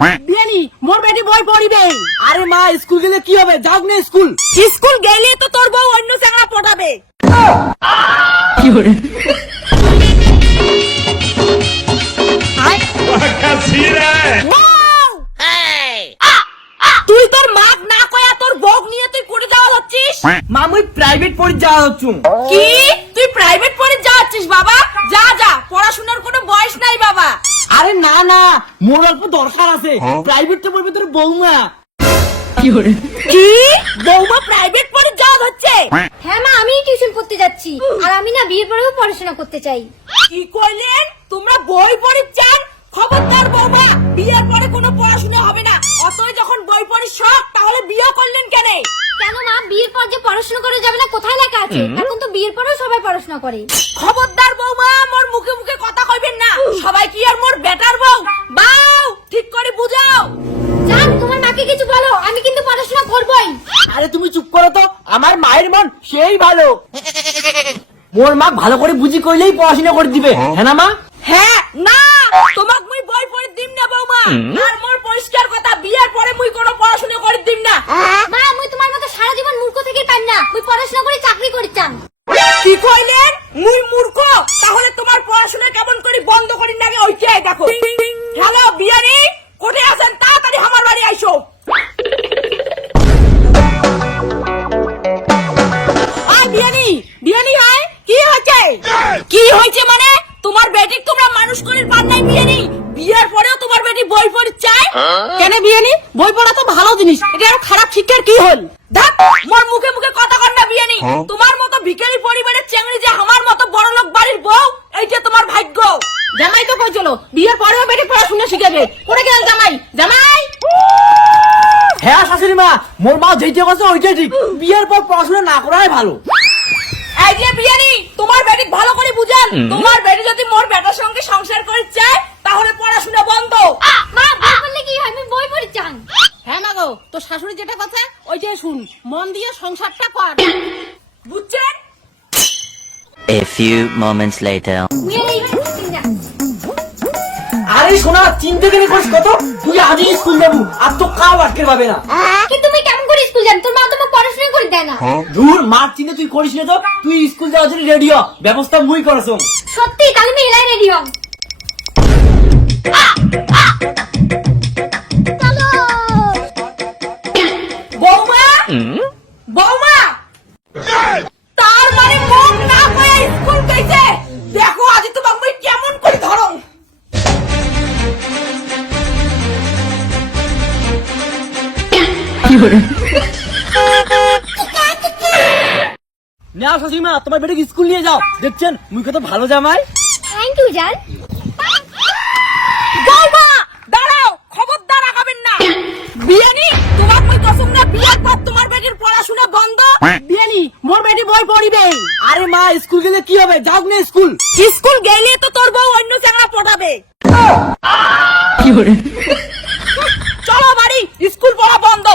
বিয়ানি মোর বেটি বই পড়িবে। আরে মা স্কুল গেলে কি হবে, যাও না স্কুল। স্কুল গেলে তো তোর বউ অন্য চ্যাংড়া পটাবে। কি করে তুই তোর মাক না কয়া তোর বউ নিয়ে তুই পড়ে যাওয়া হচ্ছিস? মা মুই প্রাইভেট পড়ে যাওয়া হচ্ছু। কি তুই প্রাইভেট পড়ে যাচ্ছিস? বাবা যা যা, পড়াশোনার কোনো বয়স নাই বাবা। আরে না না, মোর অল্প দরকার আছে, প্রাইভেটে পড়বে তোর বৌমা। কি করে কি বৌমা প্রাইভেট পড়ে যাওয়া হচ্ছে? হ্যাঁ মা, আমি টিউশন করতে যাচ্ছি, আর আমি না বিয়ের পরেও পড়াশোনা করতে চাই। কি কইলেন? তোমরা বই পড়ে চান? খবরদার বৌমা, বিয়ের পরে কোনো পড়াশোনা হবে না। অতই যখন বই পড়ি শখ, তাহলে বিয়ে করলেন কেন? কেন মা, বিয়ের পর যে পড়াশোনা করে যাবে না কোথায় লেখা আছে? এখন তো বিয়ের পরেও সবাই পড়াশোনা করে। খবরদার বৌমা, মোর মুখে মুখে কথা কইবেন না। সবাই কি আর মোর বেটার বউ? বাউ ঠিক করে বুঝাও। জান, তোমার মাকে কিছু বলো, আমি কিন্তু পড়াশোনা করবই। আরে তুমি চুপ করো তো, আমার মায়ের মন সেই ভালো। মোর মা ভালো করে বুঝি কইলেই পড়াশোনা করে দিবে, হ্যাঁ না মা? হ্যাঁ না, তোমাক মুই বই পড়ে দিম না বৌমা। আর মোর পরিষ্কার কথা, বিয়ের পরে মুই কোনো পড়াশোনা করে দিম না। মা, মুই তোমার মতো সারা জীবন মূর্খ থেকে পাই না, মুই পড়াশোনা করে চাকরি করি চান। কি কইলেন? মুই মূর্খ? তাহলে তোমার পড়াশোনা কেমন করে বন্ধ করি নাকি ওইটাই দেখো। হ্যালো বিয়ানি, কোথায় আছেন? তাড়াতাড়ি আমার বাড়ি আইসো। বিয়ানি বিয়ানি হয় কি হয়েছে? কি হয়েছে মানে? তোমার বেটি তোমরা মানুষ করে পার নাই বিয়ানি, বিয়ের পরেও তোমার বেটি বই পড়ে চায় কেন? বিয়ানি বই পড়া তো ভালো জিনিস, এটা আর খারাপ শিক্ষার কি হল? দেখ মোর মুখে মুখে কথা কর না বিয়ানি। তোমার মতো ভিখারি পরিবারের চেংড়ি যে আমার মতো বড় লোক বাড়ির বউ, এইটা তোমার ভাগ্য। জামাই তো কই চলো, বিয়ের পরেও বেটি পড়াশোনা শিখাবে। পড়ে গেল জামাই। জামাই হ্যাঁ শাশুড়ি মা, মোর মা যেইটা কথা ওইটাই ঠিক, বিয়ের পর পড়াশোনা না করাই ভালো। এই যে বিয়ানি, তোমার বেটি ভালো করে বুঝান, তোমার বেটি যদি মোর বেটার সঙ্গে সংসার করে চায় তাহলে পড়াশোনা বন্ধ। মা, বই পড়লে কি হয়? আমি বই পড়ি চান। হ্যাঁ মা গো, তো শাশুড়ি যেটা কথা ওইটাই শুন, মন দিয়ে সংসারটা কর, বুঝছেন? A few moments later. আরে শোনা, চিন্তা কেন করিস? কত তুই আজই স্কুল যাবো, আর তো কাউ আটকে পাবে না। কিন্তু তুই কেমন করে স্কুল যাবি? তোর মা তোমাকে পড়াশোনা করে দেয় না। দূর, মার চিন্তা তুই করিস না তো, তুই স্কুল যাওয়ার জন্য রেডিও ব্যবস্থা মুই করেছ। সত্যি? তাহলে আমি এলাই রেডি হম। বৌমা বৌমা, তার মানে মন না পায় স্কুল গেছে। দেখো আজ তোমার মুই কেমন করে ধরো। না শাশুড়িমা, তোমার বেটাকে স্কুল নিয়ে যাও। দেখছেন মুই কত ভালো জামাই। থ্যাংক ইউ জান। বৌমা দাঁড়াও, খবরদার আগাবেন না। বিয়ানি তোমার মুই কসম না, বিয়ের পর তোমার বেটির পড়াশোনা বন্ধ। বিয়ানি মোর বেটি বই পড়িবে। আরে মা স্কুল গেলে কি হবে, যাও না স্কুল। স্কুল গেলে তো তোর বউ অন্য চ্যাংড়া পটাবে। কি করে চলো বাড়ি, স্কুল পড়া বন্ধ।